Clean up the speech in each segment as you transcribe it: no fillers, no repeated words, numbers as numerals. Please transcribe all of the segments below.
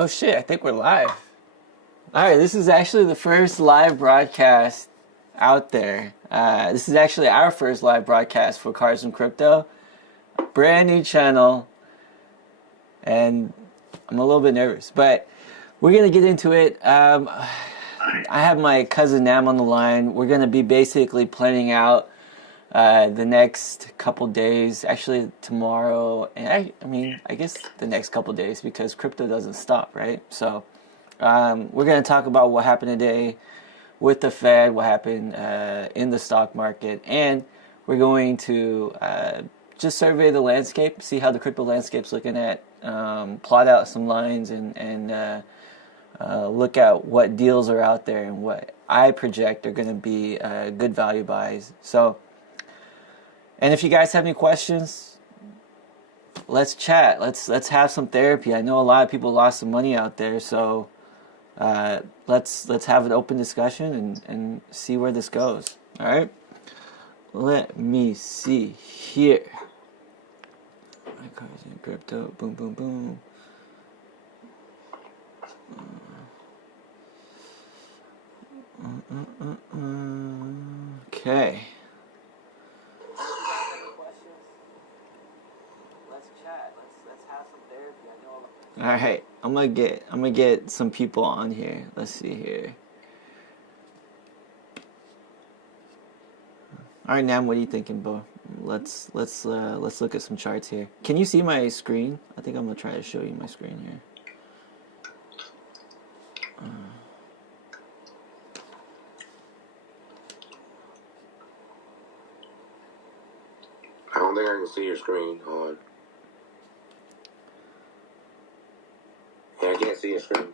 Oh shit, I think we're live. Alright, this is actually the first live broadcast out there. This is actually our first live broadcast for Cars and Crypto. Brand new channel. And I'm a little bit nervous, but we're going to get into it. I have my cousin Nam on the line. We're going to be basically planning out the next couple days, actually tomorrow, and I guess the next couple days, because crypto doesn't stop, right? So we're going to talk about what happened today with the Fed, what happened in the stock market, and we're going to just survey the landscape, see how the crypto landscape's looking at, plot out some lines, and look at what deals are out there and what I project are going to be good value buys. So, and if you guys have any questions, let's chat. Let's have some therapy. I know a lot of people lost some money out there, so let's have an open discussion and see where this goes. All right. Let me see here. My Cars and Crypto. Boom, boom, boom. Okay. All right, I'm gonna get some people on here. Let's see here. All right, Nam, what are you thinking, bro? Let's look at some charts here. Can you see my screen? I think I'm gonna try to show you my screen here. I don't think I can see your screen. Hold on. Yeah, I can't see your screen.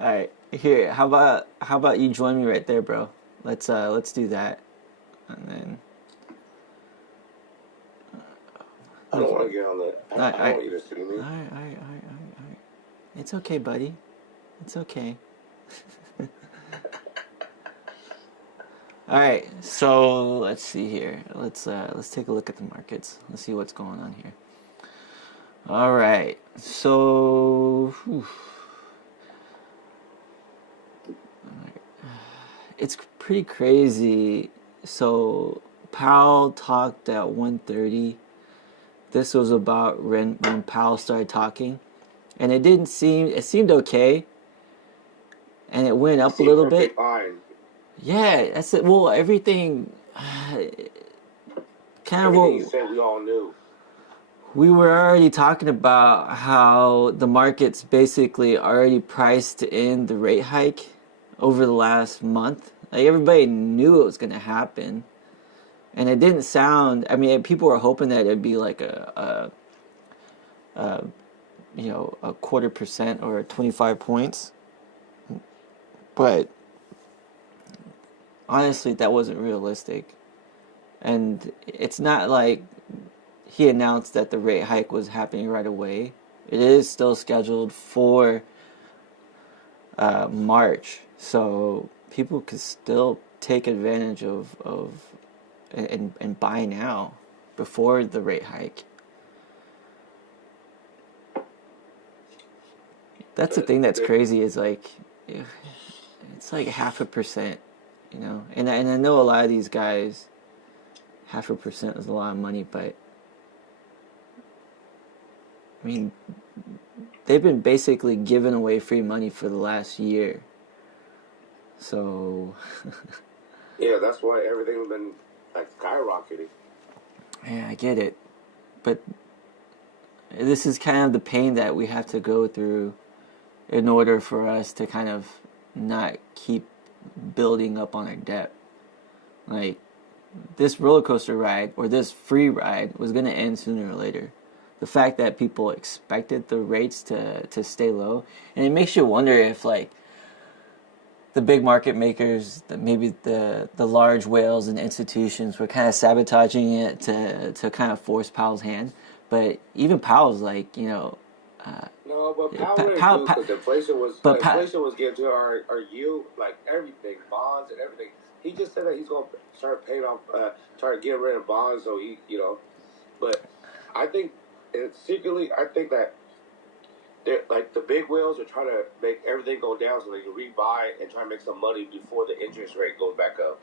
All right, here. How about you join me right there, bro? Let's do that, and then. I don't want to get on the. I don't want you to see me. All right. It's okay, buddy. It's okay. All right, so let's see here. Let's take a look at the markets. Let's see what's going on here. All right, so it's pretty crazy. So Powell talked at 1:30. This was about when Powell started talking, and it seemed okay, and it went up a little bit. Fine. Yeah, that's it. Well, everything kind of what you said we all knew. We were already talking about how the market's basically already priced in the rate hike over the last month. Like, everybody knew it was going to happen, and it didn't sound. I mean, people were hoping that it'd be like a 0.25% or 25 points, but honestly, that wasn't realistic. And it's not like he announced that the rate hike was happening right away. It is still scheduled for March, so people could still take advantage of and buy now before the rate hike. That's the thing that's crazy, is like it's like 0.5%. You know, and I know a lot of these guys, 0.5% is a lot of money, but I mean, they've been basically giving away free money for the last year. So yeah, that's why everything's been like skyrocketing. Yeah, I get it, but this is kind of the pain that we have to go through in order for us to kind of not keep building up on our debt. Like, this roller coaster ride, or this free ride, was going to end sooner or later. The fact that people expected the rates to stay low, and it makes you wonder if, like, the big market makers, maybe the large whales and institutions, were kind of sabotaging it to kind of force Powell's hand. But even Powell's like, No, but Yeah, Powell didn't do because but inflation was getting to our yield, like everything, bonds and everything. He just said that he's going to start paying off, trying to get rid of bonds. So but I think, and secretly, I think that like the big whales are trying to make everything go down so they can rebuy and try to make some money before the interest rate goes back up.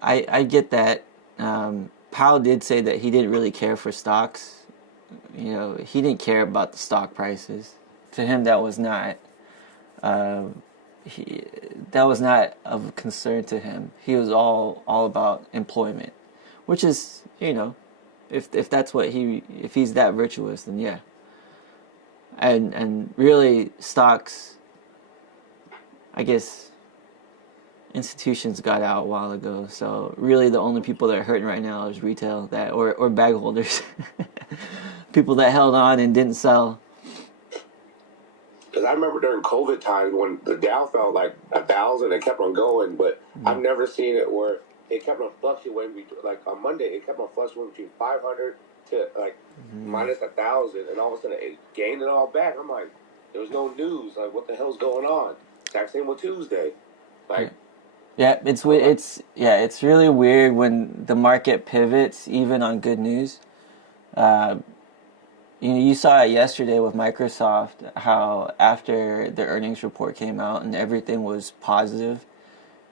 I get that. Powell did say that he didn't really care for stocks. He didn't care about the stock prices. To him, that was not that was not of concern to him. He was all about employment, which is, if that's what if he's that virtuous, then yeah. And really, stocks, I guess, institutions got out a while ago. So really, the only people that are hurting right now is retail or bag holders, people that held on and didn't sell. Because I remember during COVID times when the Dow felt like 1,000, it kept on going, but I've never seen it where it kept on fluctuating. Like on Monday, it kept on fluctuating between 500 to like minus 1,000, and all of a sudden it gained it all back. I'm like, there was no news. Like, what the hell's going on? Exact same with Tuesday. Like, yeah, it's really weird when the market pivots, even on good news. You saw it yesterday with Microsoft, how after the earnings report came out and everything was positive,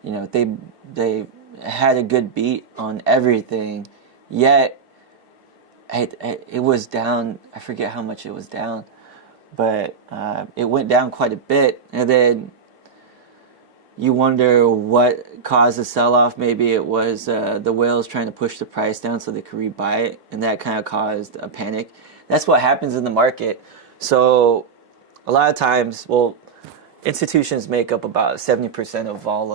they had a good beat on everything, yet it was down. I forget how much it was down, but it went down quite a bit, and then you wonder what caused the sell-off. Maybe it was the whales trying to push the price down so they could rebuy it, and that kind of caused a panic. That's what happens in the market. So a lot of times, institutions make up about 70% of all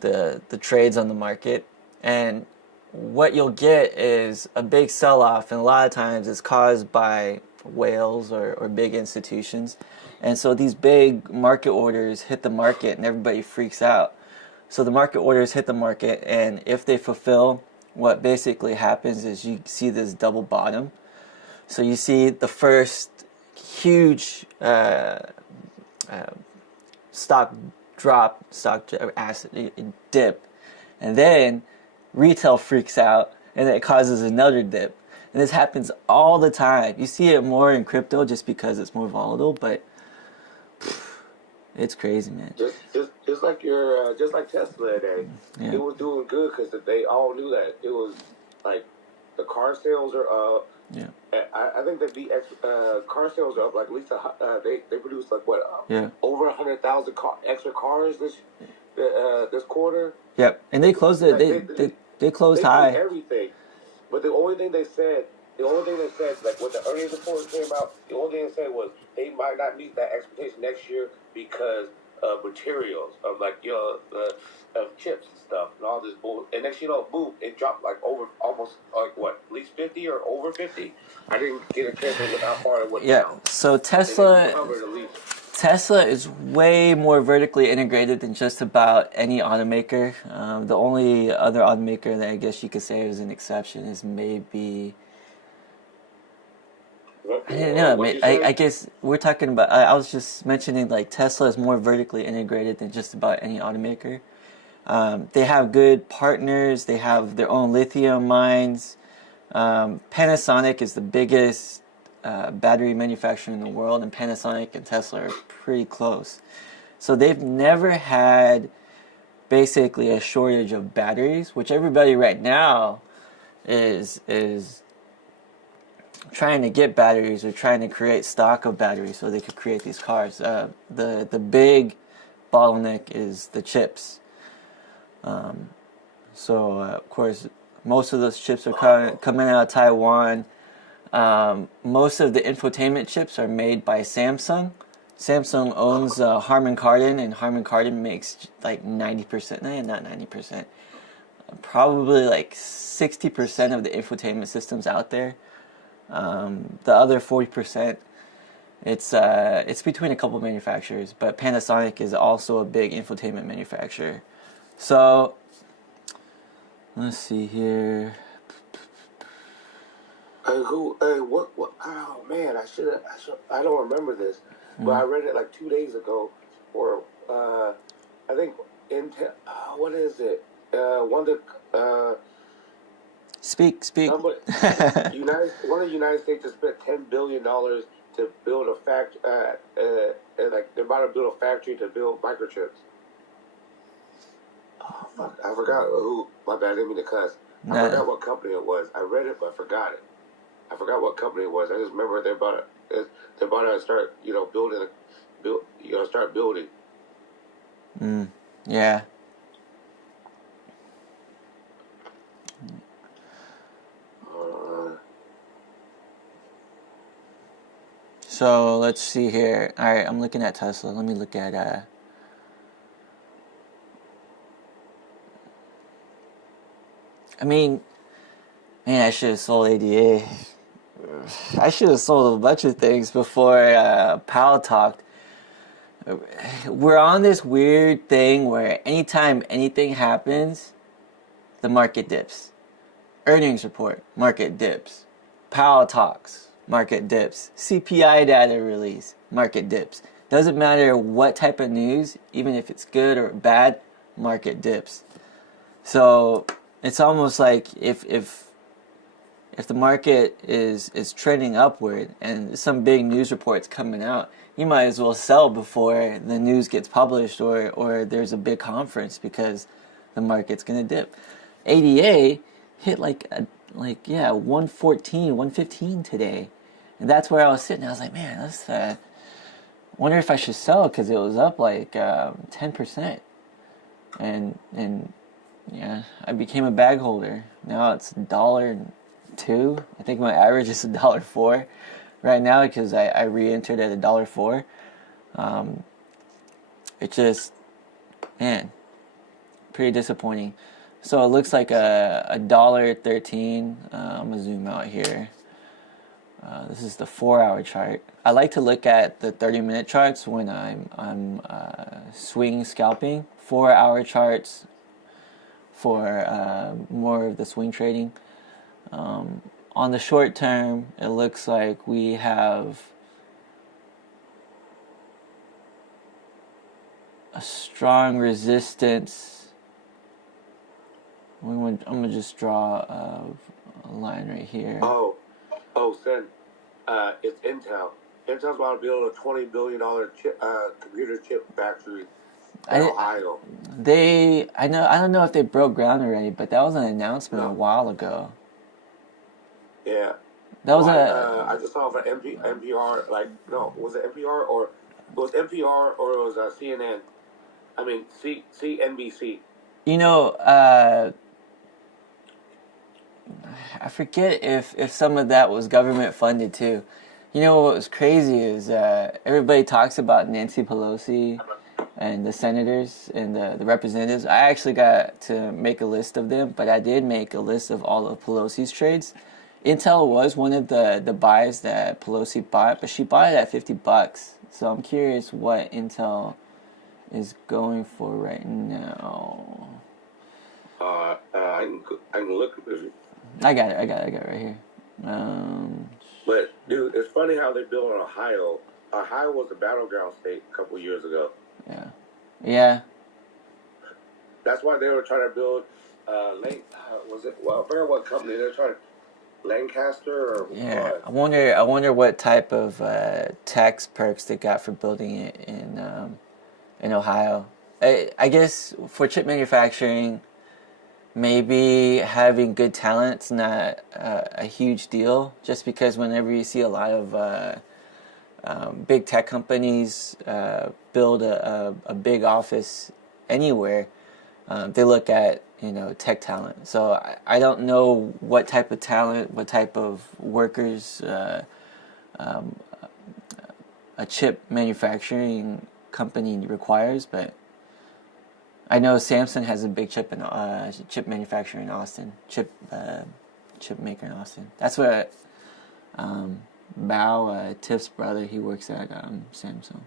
the trades on the market. And what you'll get is a big sell-off, and a lot of times it's caused by whales or big institutions. And so these big market orders hit the market and everybody freaks out. So the market orders hit the market, and if they fulfill, what basically happens is you see this double bottom. So you see the first huge stock dip, and then retail freaks out, and it causes another dip. And this happens all the time. You see it more in crypto just because it's more volatile, but it's crazy, man. Just like just like Tesla today, it was doing good because they all knew that it was like the car sales are up. Yeah. I think that the car sales are up like at least they produced like over 100,000 extra cars this quarter. Yep, and they closed it. They closed high. Everything, but the only thing they said, like when the earnings report came out, the only thing they said was they might not meet that expectation next year because of materials, of like of chips and stuff and all this bull. And next boom, it dropped like over almost like what, at least 50 or over 50. I didn't get a chance to look how far it went down. So Tesla is way more vertically integrated than just about any automaker. The only other automaker that I guess you could say is an exception is maybe, I don't know. I guess we're talking about. I was just mentioning like Tesla is more vertically integrated than just about any automaker. They have good partners. They have their own lithium mines. Panasonic is the biggest battery manufacturer in the world, and Panasonic and Tesla are pretty close. So they've never had basically a shortage of batteries, which everybody right now is trying to get batteries or trying to create stock of batteries so they could create these cars. The big bottleneck is the chips. So of course, most of those chips are coming out of Taiwan. Most of the infotainment chips are made by Samsung. Samsung owns Harman Kardon, and Harman Kardon makes like 90%, not 90%, probably like 60% of the infotainment systems out there. The other 40%, it's between a couple manufacturers, but Panasonic is also a big infotainment manufacturer. So let's see here. What? Oh man, I don't remember this, but I read it like 2 days ago. Or I think Intel. What is it? One of the Speak. somebody one of the United States has spent $10 billion to build a like they're about to build a factory to build microchips. Oh fuck! I forgot who. My bad. I didn't mean to cuss. I forgot what company it was. I read it, but I forgot it. I forgot what company it was. I just remember they're about to start, start building. Yeah. So let's see here. All right, I'm looking at Tesla. Let me look at I mean, man, I should have sold ADA. I should have sold a bunch of things before Powell talked. We're on this weird thing where anytime anything happens, the market dips. Earnings report, market dips. Powell talks, market dips. CPI data release, market dips. Doesn't matter what type of news, even if it's good or bad, market dips. So it's almost like if the market is trending upward and some big news report's coming out, you might as well sell before the news gets published or there's a big conference because the market's gonna dip. ADA hit like 114, 115 today, and that's where I was sitting. I was like, man, let's wonder if I should sell because it was up like 10%, and yeah, I became a bag holder. Now it's $1.02. I think my average is $1.04 right now because I re-entered at $1.04. It just, man, pretty disappointing. So it looks like a $1.13. I'm gonna zoom out here. This is the 4-hour chart. I like to look at the 30-minute charts when I'm swing scalping. 4-hour charts for more of the swing trading. On the short term, it looks like we have a strong resistance. I'm gonna just draw a line right here. Sen, it's Intel. Intel's about to build a $20 billion computer chip factory in Ohio. I don't know if they broke ground already, but that was an announcement a while ago. Yeah. That was I just saw it on NPR. Was it NPR or it was NPR or it was CNN? I mean, CNBC. You know, I forget if some of that was government funded too. You know what was crazy is everybody talks about Nancy Pelosi and the senators and the representatives. I actually got to make a list of them, but I did make a list of all of Pelosi's trades. Intel was one of the buys that Pelosi bought, but she bought it at $50. So I'm curious what Intel is going for right now. I can look. I got it right here. But dude, it's funny how they built in Ohio. Ohio was a battleground state a couple years ago. Yeah. That's why they were trying to build. I forgot what company they're trying. Lancaster or what? I wonder what type of tax perks they got for building it in Ohio. I guess for chip manufacturing, maybe having good talent's not a huge deal. Just because whenever you see a lot of big tech companies build a big office anywhere, they look at tech talent. So I don't know what type of talent, what type of workers a chip manufacturing company requires, but I know Samsung has a big chip manufacturer in Austin, chip maker in Austin. That's what Bao, Tiff's brother, he works at Samsung.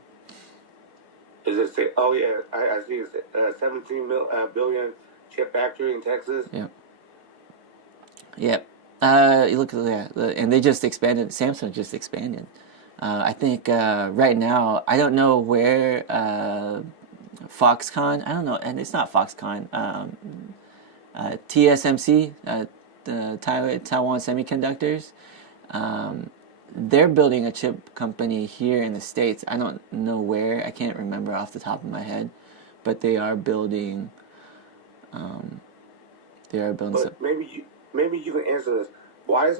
Is it? Oh yeah, I see. It's 17 billion chip factory in Texas. Yep. You look at and they just expanded. Samsung just expanded. I think right now I don't know where Foxconn. I don't know, and it's not Foxconn. TSMC, the Taiwan Semiconductors. They're building a chip company here in the States. I don't know where. I can't remember off the top of my head, but they are building. But maybe you can answer this. Why is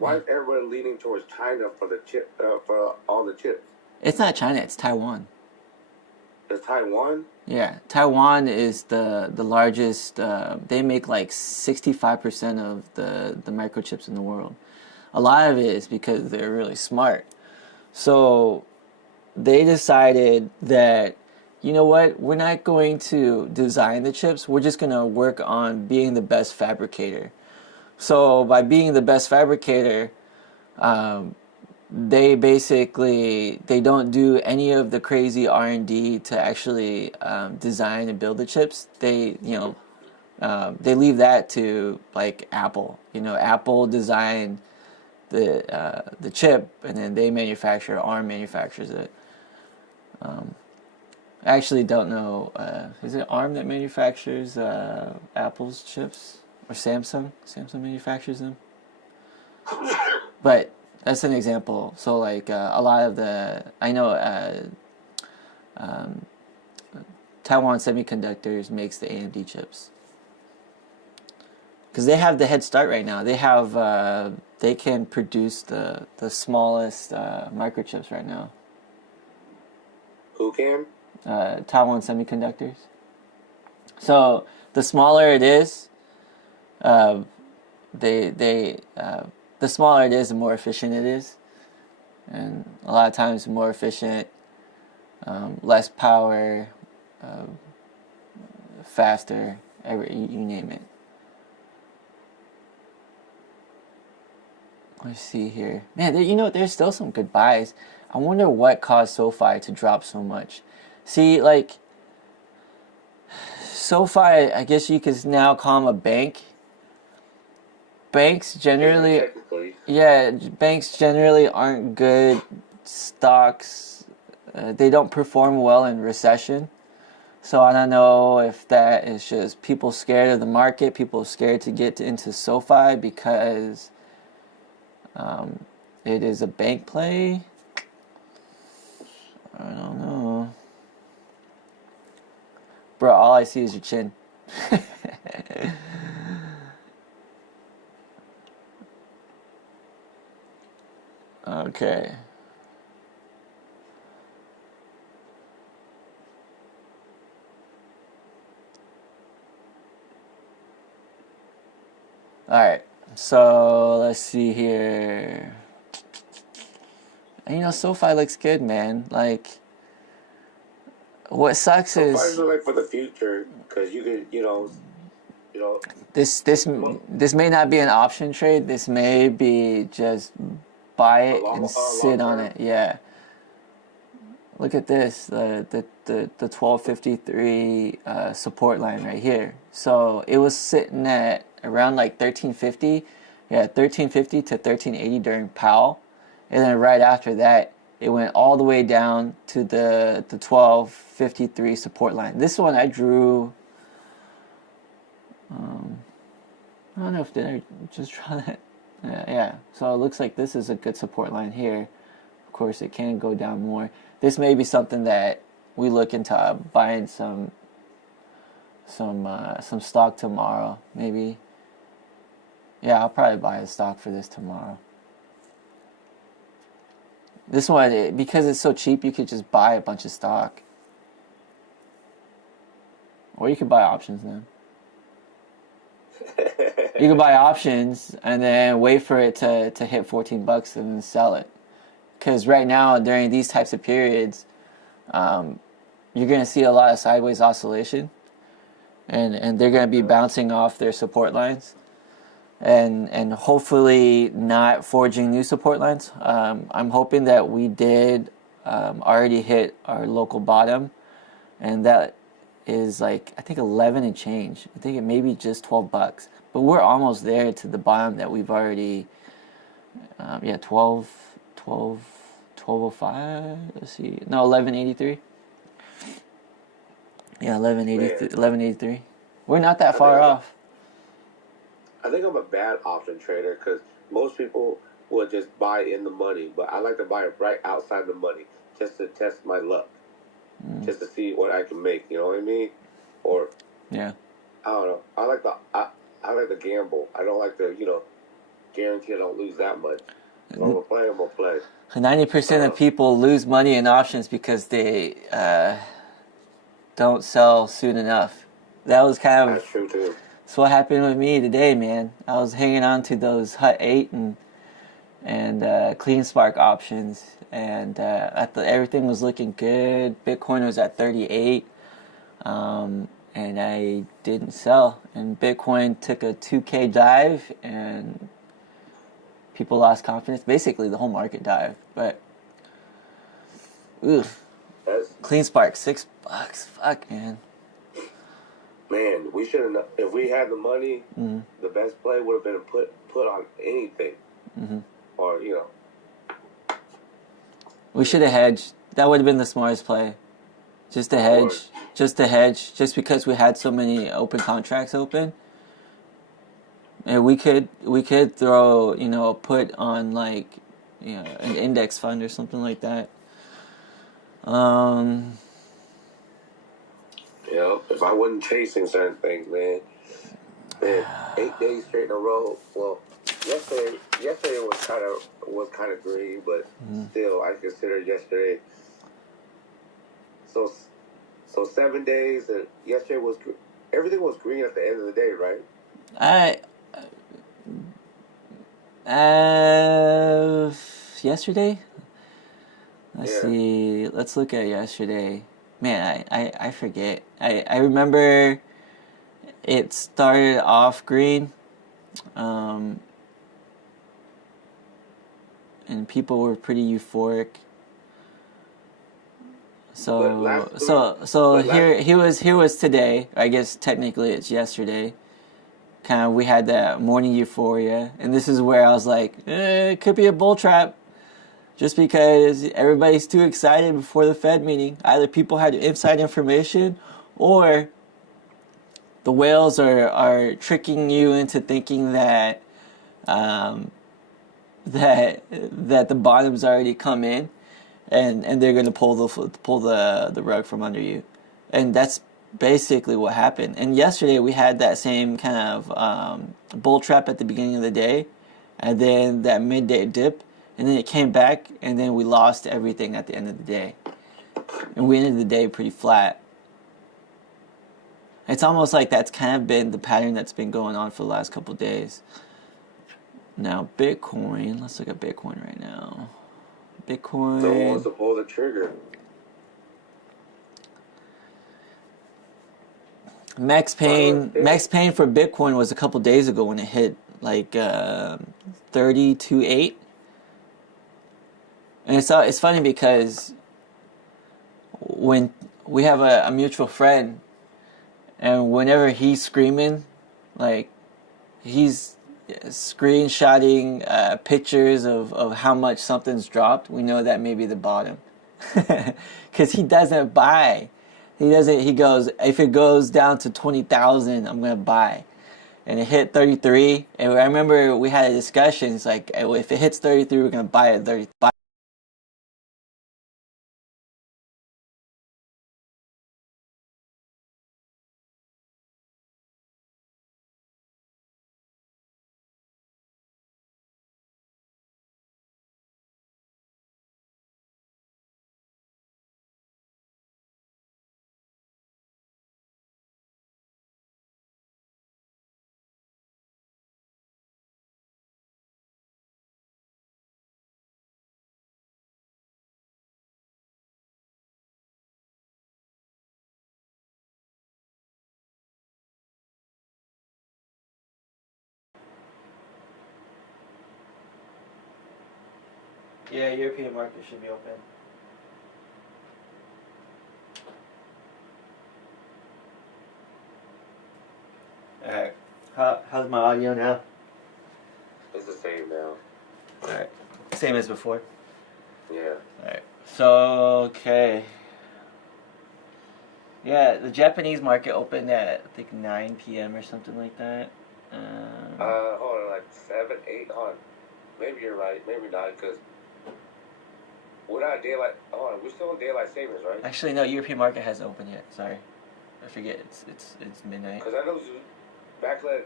everybody leaning towards China for the chip for all the chips? It's not China. It's Taiwan. It's Taiwan. Yeah, Taiwan is the largest. They make like 65% of the microchips in the world. A lot of it is because they're really smart. So they decided that, you know what, we're not going to design the chips. We're just going to work on being the best fabricator. So by being the best fabricator, they don't do any of the crazy R&D to actually design and build the chips. They leave that to like Apple. Apple designed the chip, and then they manufacture. ARM manufactures it. I actually don't know. Is it ARM that manufactures Apple's chips, or Samsung? Samsung manufactures them. But that's an example. So like a lot of Taiwan Semiconductors makes the AMD chips because they have the head start right now. They can produce the smallest microchips right now. Who can? Taiwan Semiconductors. So the smaller it is, the smaller it is, the more efficient it is, and a lot of times more efficient, less power, faster. You name it. Let's see here. Man, there's still some good buys. I wonder what caused SoFi to drop so much. See, like, SoFi, I guess you could now call them a bank. Banks generally aren't good stocks. They don't perform well in recession. So I don't know if that is just people scared of the market, people scared to get into SoFi because it is a bank play. I don't know. Bro, all I see is your chin. Okay. Alright, so let's see here. And, SoFi looks good, man. Like, what sucks is like for the future, because you could, this may not be an option trade. This may be just buy it and sit on it. Yeah. Look at this, the 1253 support line right here. So it was sitting at around like 1350. Yeah, 1350 to 1380 during Powell. And then right after that, it went all the way down to the 1253 support line. This one I drew. I don't know if I just draw that. Yeah. So it looks like this is a good support line here. Of course, it can go down more. This may be something that we look into buying some stock tomorrow. Maybe. Yeah, I'll probably buy a stock for this tomorrow. This one, because it's so cheap, you could just buy a bunch of stock. Or you could buy options then. You can buy options and then wait for it to hit $14 and then sell it. Because right now, during these types of periods, you're going to see a lot of sideways oscillation. And they're going to be bouncing off their support lines. And hopefully not forging new support lines. I'm hoping that we did already hit our local bottom, and that is like I think 11 and change. I think it may be just $12, but we're almost there to the bottom that we've already. Yeah, 1205. Let's see. No, 1183. Yeah, 1183. We're not that far off. I think I'm a bad option trader because most people will just buy in the money, but I like to buy it right outside the money just to test my luck, just to see what I can make. You know what I mean? Or Yeah. I don't know. I like to gamble. I don't like to guarantee I don't lose that much. If I'm gonna play, I'm gonna play. 90% of people lose money in options because they don't sell soon enough. That was kind of. That's true too. That's what happened with me today, man. I was hanging on to those Hut 8 and Clean Spark options, and everything was looking good. Bitcoin was at 38, and I didn't sell. And Bitcoin took a 2K dive, and people lost confidence. Basically, the whole market dived. But, Clean Spark, $6. Fuck, man. Man, we should have. If we had the money, the best play would have been put on anything, or We should have hedged. That would have been the smartest play. Just to hedge. Just because we had so many open contracts open. And we could throw, a put on like, an index fund or something like that. If I wasn't chasing certain things, man, 8 days straight in a row. Well, yesterday was kind of green, but still, I consider yesterday. So 7 days, and yesterday was everything was green at the end of the day, right? Yesterday? Let's see. Let's look at yesterday. Man, I forget. I remember it started off green. And people were pretty euphoric. Here was today. I guess technically it's yesterday. Kind of we had that morning euphoria, and this is where I was like, it could be a bull trap. Just because everybody's too excited before the Fed meeting. Either people had inside information or the whales are tricking you into thinking that that the bottom's already come in and they're going to pull the rug from under you. And that's basically what happened. And yesterday we had that same kind of bull trap at the beginning of the day, and then that midday dip. And then it came back, and then we lost everything at the end of the day. And we ended the day pretty flat. It's almost like that's kind of been the pattern that's been going on for the last couple of days. Now, Bitcoin. Let's look at Bitcoin right now. Bitcoin. No one wants to pull the trigger. Max pain for Bitcoin was a couple days ago when it hit like 32.8. And it's funny because when we have a mutual friend, and whenever he's screaming, like he's screenshotting pictures of how much something's dropped, we know that may be the bottom. Because he doesn't buy. He goes, if it goes down to 20,000, I'm going to buy. And it hit 33. And I remember we had a discussion. It's like, if it hits 33, we're going to buy it 35. Yeah, European market should be open. Alright. How's my audio now? It's the same now. Alright. Same as before? Yeah. Alright. So, okay. Yeah, the Japanese market opened at, I think, 9 p.m. or something like that. Hold on, like 7, 8, hold on. Maybe you're right, maybe not, because we're not daylight, hold on, we're still in daylight savings, right? Actually, no, European market hasn't opened yet. Sorry. I forget, it's midnight. Because I know back then,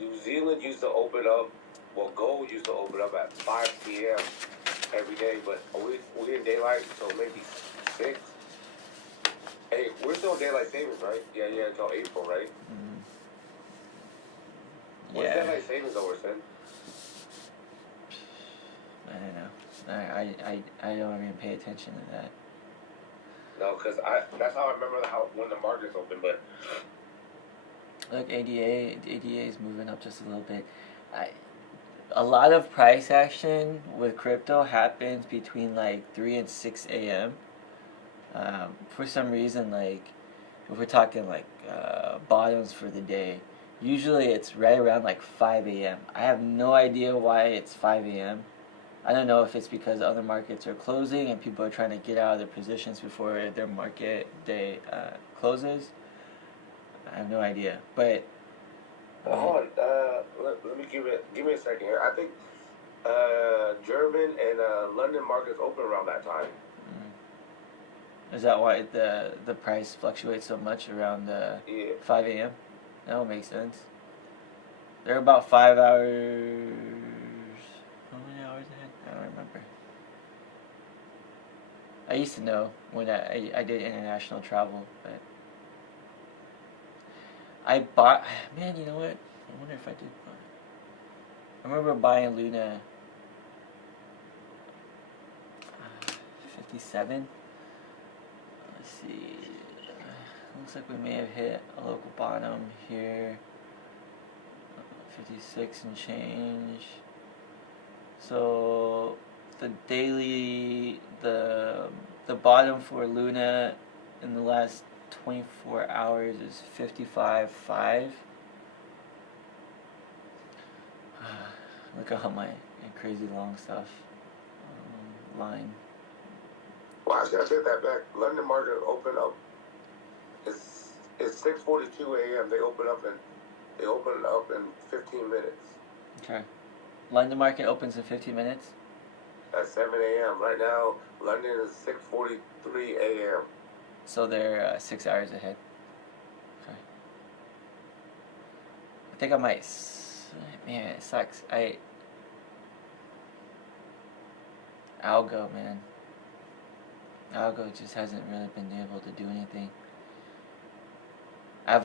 New Zealand used to open up, well, Gold used to open up at 5 p.m. every day, but we in daylight, so maybe 6. Hey, we're still in daylight savings, right? Yeah, until April, right? Mm. What's Yeah. daylight savings over, Sin? I don't know. I don't even pay attention to that. No, because that's how I remember when the markets open, but Look, ADA is moving up just a little bit. A lot of price action with crypto happens between like 3 and 6 a.m. For some reason, like if we're talking like bottoms for the day, usually it's right around like 5 a.m. I have no idea why it's 5 a.m. I don't know if it's because other markets are closing and people are trying to get out of their positions before their market day closes. I have no idea, but well, hold on. Let me give me a second here. I think German and London markets open around that time. is that why the price fluctuates so much around Yeah. 5 a.m.? That would make sense. They're about 5 hours. How many hours ahead? I don't remember. I used to know when I did international travel, but I bought. Man, you know what? I wonder if I did buy. I remember buying Luna 57. Let's see. Looks like we may have hit a local bottom here. 56 and change. So the daily, the bottom for Luna in the last 24 hours is 55.5. Look at how my crazy long stuff line. Well, actually, I take that back. London market open up. It's 6:42 a.m. They open up in 15 minutes. Okay. London market opens in 15 minutes. At 7 a.m. Right now, London is 6:43 a.m. So they're 6 hours ahead. Okay. I think I might. Man, it sucks. Algo, man. Algo just hasn't really been able to do anything. I've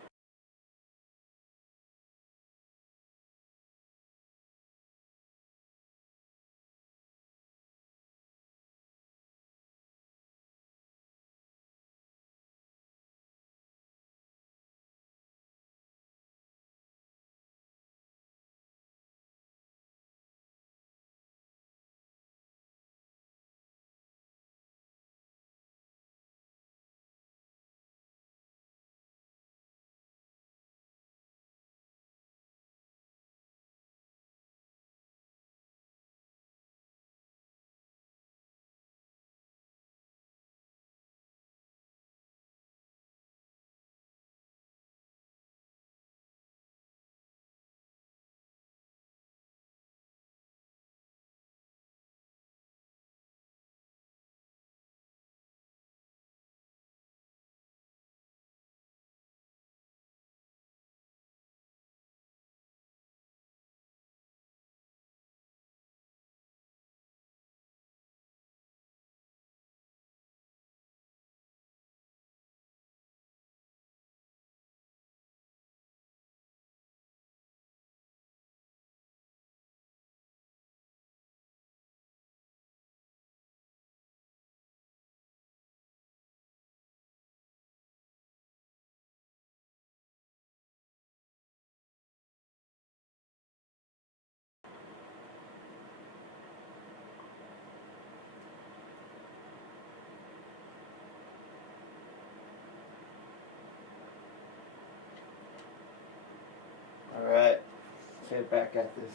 get back at this.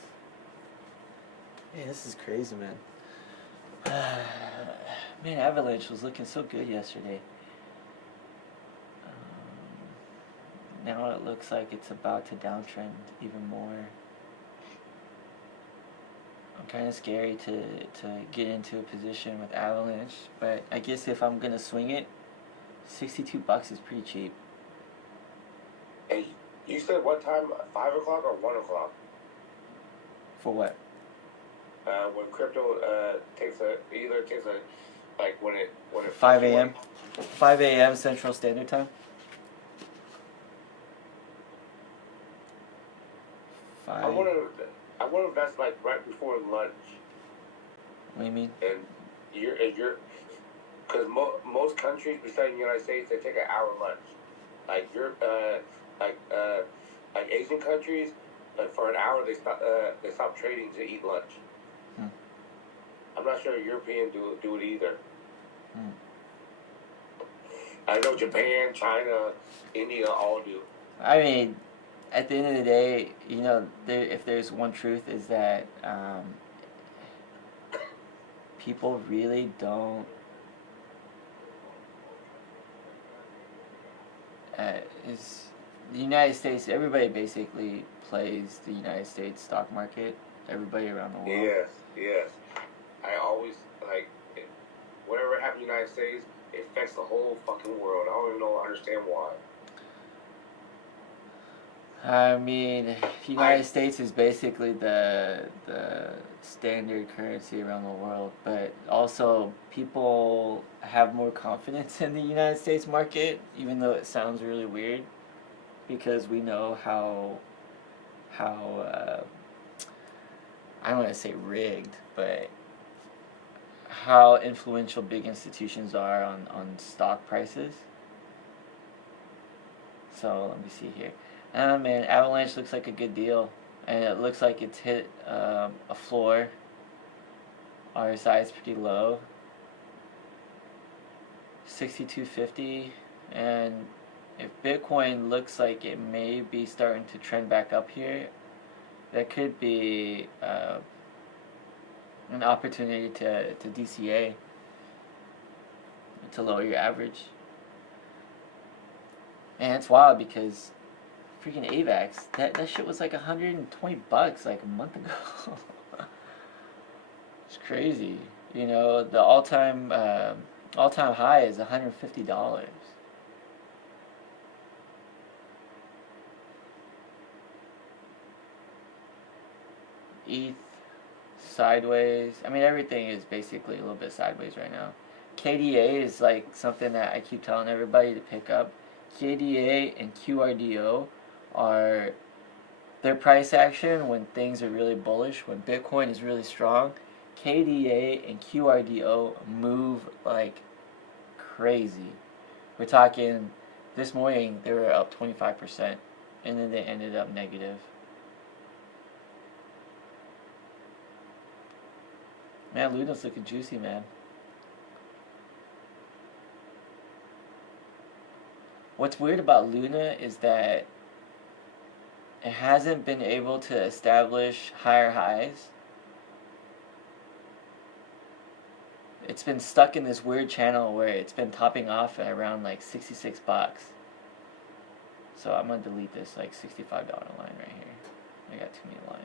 Man, this is crazy, man. Man, Avalanche was looking so good yesterday. Now it looks like it's about to downtrend even more. I'm kind of scary to get into a position with Avalanche, but I guess if I'm gonna swing it, $62 is pretty cheap. Hey, you said what time? 5 o'clock or 1 o'clock? For what? When crypto takes a like when it 5 a.m. 5 a.m. Central Standard Time. 5. I wonder if that's like right before lunch. What do you mean? And you're because most countries besides the United States, they take an hour lunch. Like like Asian countries, for an hour they stop trading to eat lunch. I'm not sure Europeans do it either. I know Japan, China, India all do. I mean, at the end of the day, you know, if there's one truth is that people really don't. Is the United States? Everybody basically plays the United States stock market. Everybody around the world. Yes. I always like whatever happens in the United States, it affects the whole fucking world. I don't even understand why. I mean, the United States is basically the standard currency around the world, but also people have more confidence in the United States market, even though it sounds really weird, because we know how I don't want to say rigged, but how influential big institutions are on stock prices. So let me see here. Man, Avalanche looks like a good deal, and it looks like it's hit a floor. RSI is pretty low, 6250, and if Bitcoin looks like it may be starting to trend back up here, that could be an opportunity to DCA, to lower your average. And it's wild because freaking AVAX, that shit was like $120 like a month ago. It's crazy. You know, the all-time high is $150. ETH sideways. I mean, everything is basically a little bit sideways right now. KDA is like something that I keep telling everybody to pick up. KDA and QRDO are their price action when things are really bullish, when Bitcoin is really strong. KDA and QRDO move like crazy. We're talking this morning they were up 25% and then they ended up negative. Man, Luna's looking juicy, man. What's weird about Luna is that it hasn't been able to establish higher highs. It's been stuck in this weird channel where it's been topping off at around like $66. So I'm gonna delete this like $65 line right here. I got too many lines.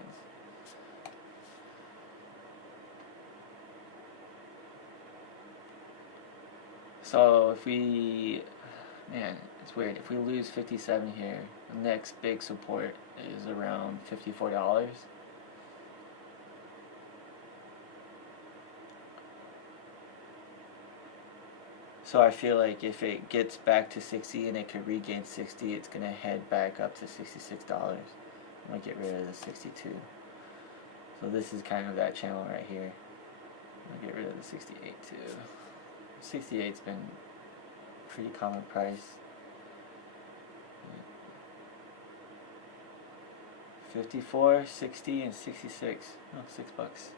So if we, man, it's weird. If we lose 57 here, the next big support is around $54. So I feel like if it gets back to 60 and it could regain 60, it's gonna head back up to $66. I'm gonna get rid of the 62. So this is kind of that channel right here. I'm gonna get rid of the 68 too. 68's been pretty common price. 54, 60, and 66. Oh, $6.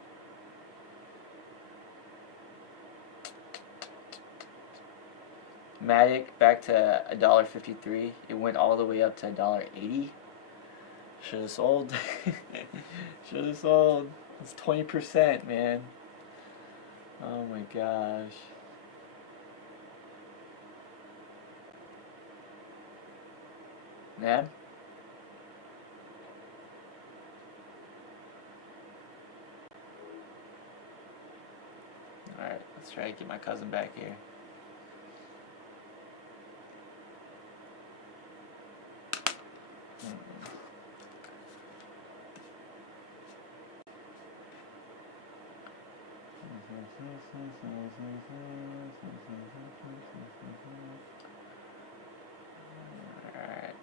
Matic back to $1.53. It went all the way up to $1.80. Should have sold. Should have sold. It's 20%, man. Oh my gosh. Yeah? Alright, let's try to get my cousin back here. Alright.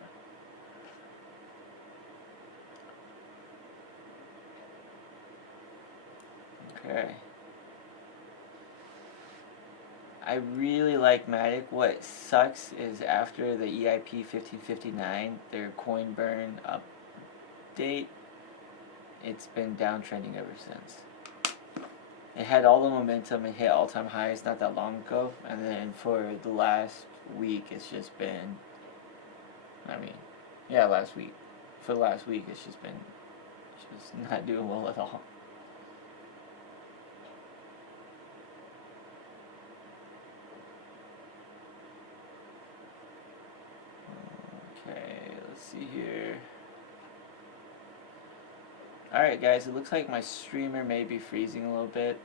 Okay. I really like Matic. What sucks is after the EIP 1559, their coin burn update, it's been downtrending ever since. It had all the momentum, it hit all-time highs not that long ago, and then for the last week it's just been, last week. For the last week it's just been not doing well at all. Okay, let's see here. Alright guys, it looks like my streamer may be freezing a little bit.